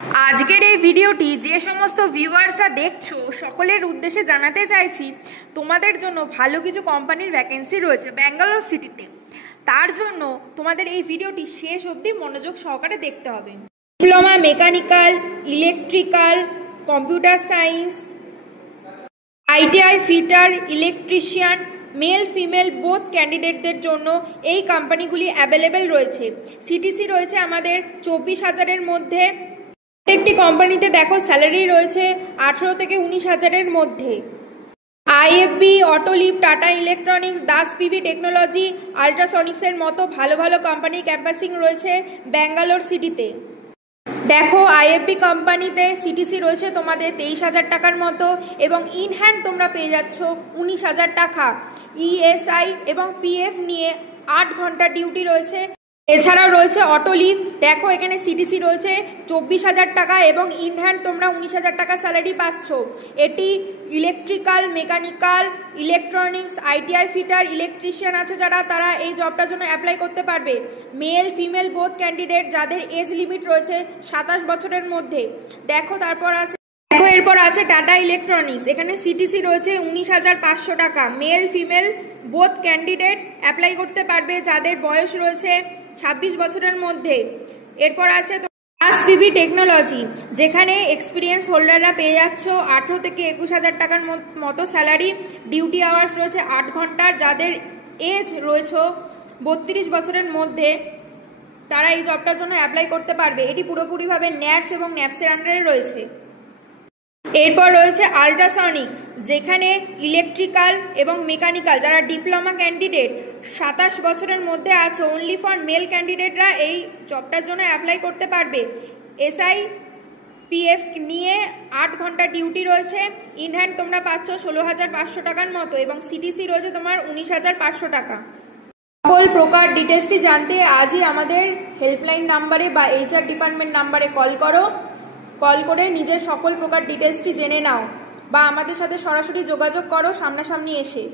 আজকের এই ভিডিওটি যে সমস্ত ভিউয়ার্সরা দেখছো সকলের উদ্দেশ্যে জানাতে চাইছি তোমাদের জন্য ভালো কিছু কোম্পানির ভ্যাকেন্সি রয়েছে ব্যাঙ্গালোর সিটিতে। তার জন্য তোমাদের এই ভিডিওটি শেষ অবধি মনোযোগ সহকারে দেখতে হবে। Diploma mechanical, electrical, computer science, ITI fitter, electrician, male female both ক্যান্ডিডেটদের জন্য এই কোম্পানিগুলি অ্যাভেলেবেল রয়েছে। সিটিসি রয়েছে আমাদের 24,000-এর মধ্যে। প্রত্যেকটি কোম্পানিতে দেখো স্যালারি রয়েছে 18 থেকে 19,000-এর মধ্যে। IFB, Autoliv, Tata electronics, Das PV technology, আল্ট্রাসনিক্সের মতো ভালো ভালো কোম্পানির ক্যাম্পাসিং রয়েছে ব্যাঙ্গালোর সিটিতে। দেখো আইএফবি কোম্পানিতে সিটিসি রয়েছে তোমাদের 23,000 টাকার মতো এবং ইন হ্যান্ড তোমরা পেয়ে যাচ্ছ 19,000 টাকা। ইএসআই এবং পিএফ নিয়ে 8 ঘন্টা ডিউটি রয়েছে। এছাড়াও রয়েছে অটোলিভ, দেখো এখানে সিটিসি রয়েছে 24,000 টাকা এবং ইন হ্যান্ড তোমরা 19,000 টাকা স্যালারি পাচ্ছ। এটি electrical, mechanical, electronics, ITI fitter, electrician আছে যারা, তারা এই জবটার জন্য অ্যাপ্লাই করতে পারবে। মেল ফিমেল বোথ ক্যান্ডিডেট যাদের এজ লিমিট রয়েছে 27 বছরের মধ্যে। দেখো এরপর আছে টাটা ইলেকট্রনিক্স, এখানে সিটিসি রয়েছে 19,500 টাকা। Mail female both candidate apply করতে পারবে যাদের বয়স রয়েছে 26 বছরের মধ্যে। এরপর আছে দাস পিভি টেকনোলজি, যেখানে এক্সপিরিয়েন্স হোল্ডাররা পেয়ে যাচ্ছ 18 থেকে 21,000 টাকার মতো স্যালারি। ডিউটি আওয়ার্স রয়েছে 8 ঘন্টার। যাদের এজ রয়েছে 32 বছরের মধ্যে তারা এই জবটার জন্য অ্যাপ্লাই করতে পারবে। এটি পুরোপুরিভাবে ন্যাটস এবং ন্যাপসের আন্ডারে রয়েছে। এরপর রয়েছে আল্ট্রাসনিক, যেখানে ইলেকট্রিক্যাল এবং মেকানিক্যাল যারা ডিপ্লোমা ক্যান্ডিডেট 27 বছরের মধ্যে আছে, অনলি ফর মেল ক্যান্ডিডেটরা এই জবটার জন্য অ্যাপ্লাই করতে পারবে। এসআই পিএফ নিয়ে 8 ঘন্টা ডিউটি রয়েছে। ইন হ্যান্ড তোমরা পাচ্ছ 16,500 টাকার মতো এবং সিটিসি রয়েছে তোমার 19,500 টাকা। সকল প্রকার ডিটেলসটি জানতে আজই আমাদের হেল্পলাইন নাম্বারে বা এইচআর ডিপার্টমেন্ট নাম্বারে কল করে নিজের সকল প্রকার ডিটেলসটি জেনে নাও বা আমাদের সাথে সরাসরি যোগাযোগ করো সামনাসামনি এসে।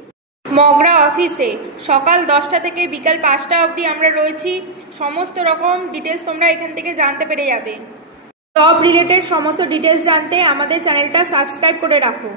মগরা অফিসে সকাল 10টা থেকে বিকাল 5টা অবধি আমরা রয়েছি। সমস্ত রকম ডিটেলস তোমরা এখান থেকে জানতে পেরে যাবে। জব রিলেটেড সমস্ত ডিটেলস জানতে আমাদের চ্যানেলটা সাবস্ক্রাইব করে রাখো।